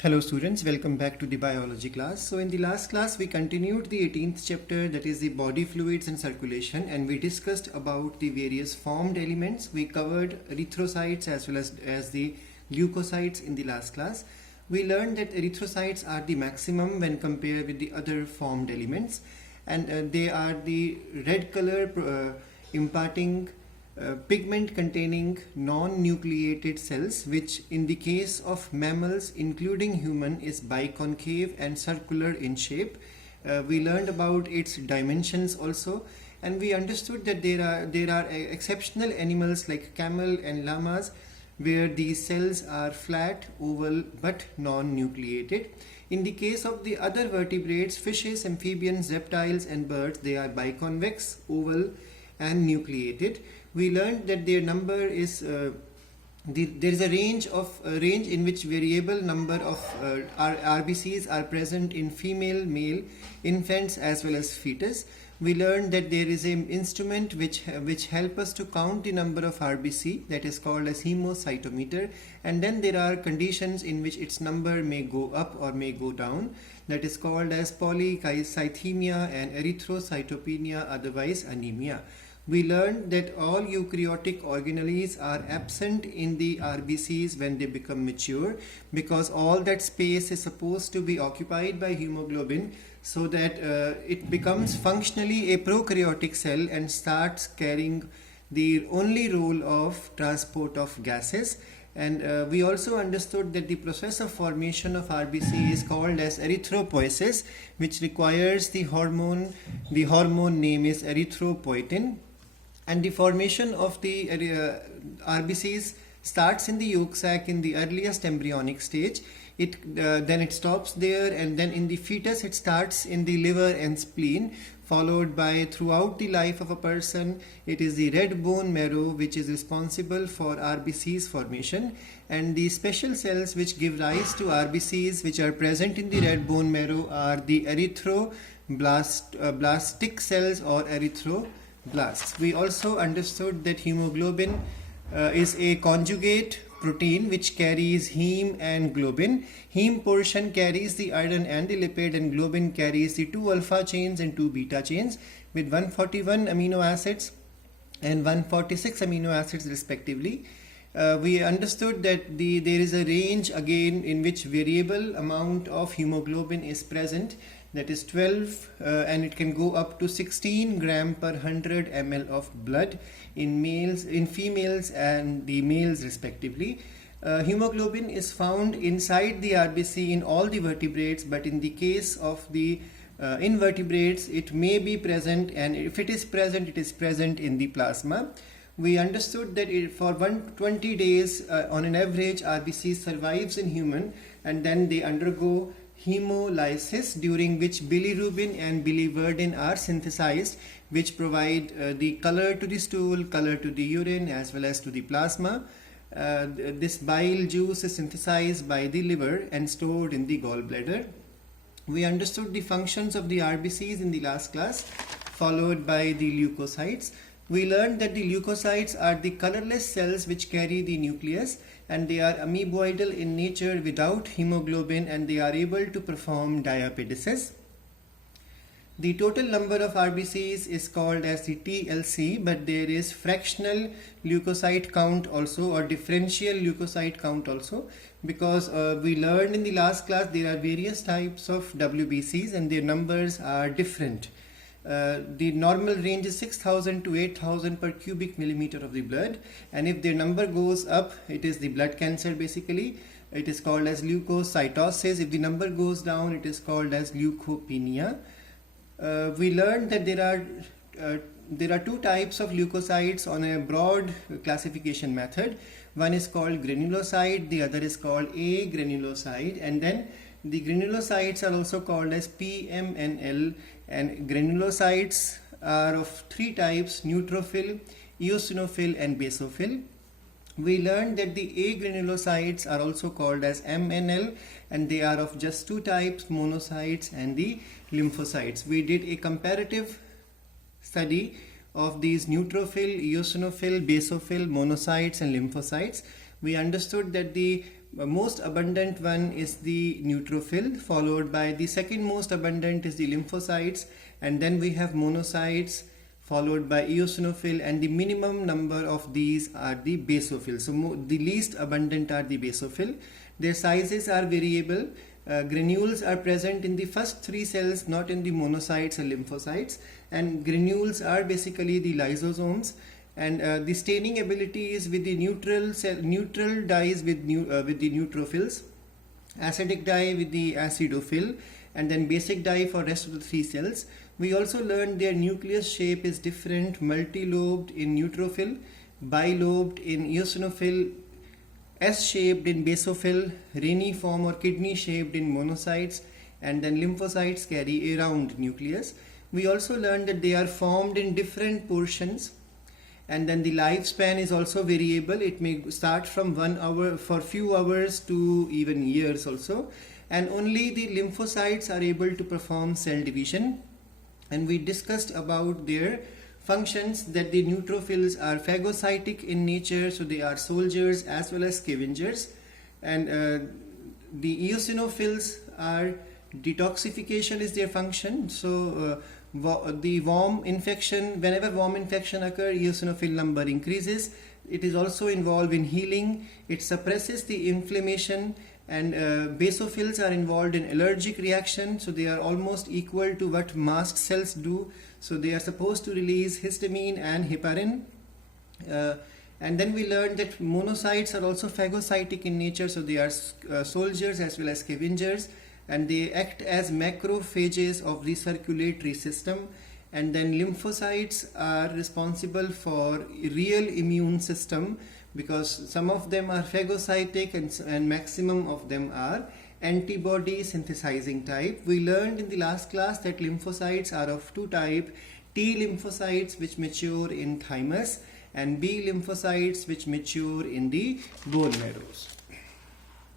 Hello students, welcome back to the biology class. So in the last class we continued the 18th chapter, that is the body fluids and circulation, and we discussed about the various formed elements. We covered erythrocytes as well as the leukocytes in the last class. We learned that erythrocytes are the maximum when compared with the other formed elements, and they are the red color imparting pigment containing non-nucleated cells, which in the case of mammals including human is biconcave and circular in shape. We learned about its dimensions also, and we understood that there are exceptional animals like camel and llamas where these cells are flat, oval but non-nucleated. In the case of the other vertebrates, fishes, amphibians, reptiles and birds, they are biconvex, oval and nucleated. We learned that their number is there is a range in which variable number of RBCs are present in female, male, infants as well as fetus. We learned that there is an instrument which help us to count the number of RBC, that is called as hemocytometer, and then there are conditions in which its number may go up or may go down, that is called as polycythemia and erythrocytopenia, otherwise anemia. We learned that all eukaryotic organelles are absent in the RBCs when they become mature, because all that space is supposed to be occupied by hemoglobin, so that it becomes functionally a prokaryotic cell and starts carrying the only role of transport of gases. And we also understood that the process of formation of RBC is called as erythropoiesis, which requires the hormone name is erythropoietin. And the formation of the RBCs starts in the yolk sac in the earliest embryonic stage. Then it stops there, and then in the fetus it starts in the liver and spleen, followed by throughout the life of a person. It is the red bone marrow which is responsible for RBCs formation, and the special cells which give rise to RBCs which are present in the red bone marrow are the erythroblastic cells or erythroblasts. We also understood that hemoglobin is a conjugate protein which carries heme and globin. Heme portion carries the iron and the lipid, and globin carries the 2 alpha chains and 2 beta chains with 141 amino acids and 146 amino acids respectively. We understood that there is a range again in which variable amount of hemoglobin is present, that is 12, and it can go up to 16 gram per 100 ml of blood in females and the males respectively. Hemoglobin is found inside the RBC in all the vertebrates, but in the case of the invertebrates it may be present, and if it is present, it is present in the plasma. We understood that for 120 days on an average RBC survives in human, and then they undergo hemolysis, during which bilirubin and biliverdin are synthesized, which provide the color to the stool, color to the urine as well as to the plasma. This bile juice is synthesized by the liver and stored in the gallbladder. We understood the functions of the RBCs in the last class, followed by the leukocytes. We learned that the leukocytes are the colorless cells which carry the nucleus, and they are amoeboidal in nature without hemoglobin, and they are able to perform diapedesis. The total number of RBCs is called as the TLC, but there is fractional leukocyte count also, or differential leukocyte count also, because we learned in the last class there are various types of WBCs and their numbers are different. The normal range is 6,000 to 8,000 per cubic millimeter of the blood, and if their number goes up, it is the blood cancer basically. It is called as leukocytosis. If the number goes down, it is called as leukopenia. We learned that there are 2 types of leukocytes on a broad classification method. One is called granulocyte, the other is called agranulocyte, and then the granulocytes are also called as PMNL, and granulocytes are of 3 types: neutrophil, eosinophil and basophil. We learned that the agranulocytes are also called as MNL, and they are of just 2 types: monocytes and the lymphocytes. We did a comparative study of these neutrophil, eosinophil, basophil, monocytes and lymphocytes. We understood that the most abundant one is the neutrophil, followed by the second most abundant is the lymphocytes, and then we have monocytes, followed by eosinophil, and the minimum number of these are the basophil. So the least abundant are the basophil. Their sizes are variable. Granules are present in the first three cells, not in the monocytes or lymphocytes, and granules are basically the lysosomes. And the staining ability is with the neutral dyes with the neutrophils, acidic dye with the acidophil, and then basic dye for rest of the three cells. We also learned their nucleus shape is different, multi-lobed in neutrophil, bilobed in eosinophil, S-shaped in basophil, reniform or kidney-shaped in monocytes, and then lymphocytes carry a round nucleus. We also learned that they are formed in different portions, and then the lifespan is also variable. It may start from 1 hour for few hours to even years also, and only the lymphocytes are able to perform cell division. And we discussed about their functions, that the neutrophils are phagocytic in nature, so they are soldiers as well as scavengers, and the eosinophils are detoxification is their function. So the worm infection, whenever worm infection occurs, eosinophil number increases. It is also involved in healing. It suppresses the inflammation, and basophils are involved in allergic reaction, so they are almost equal to what mast cells do. So they are supposed to release histamine and heparin. And then we learned that monocytes are also phagocytic in nature, so they are soldiers as well as scavengers, and they act as macrophages of the circulatory system. And then lymphocytes are responsible for real immune system, because some of them are phagocytic and maximum of them are antibody synthesizing type. We learned in the last class that lymphocytes are of two types: T lymphocytes, which mature in thymus, and B lymphocytes, which mature in the bone marrows.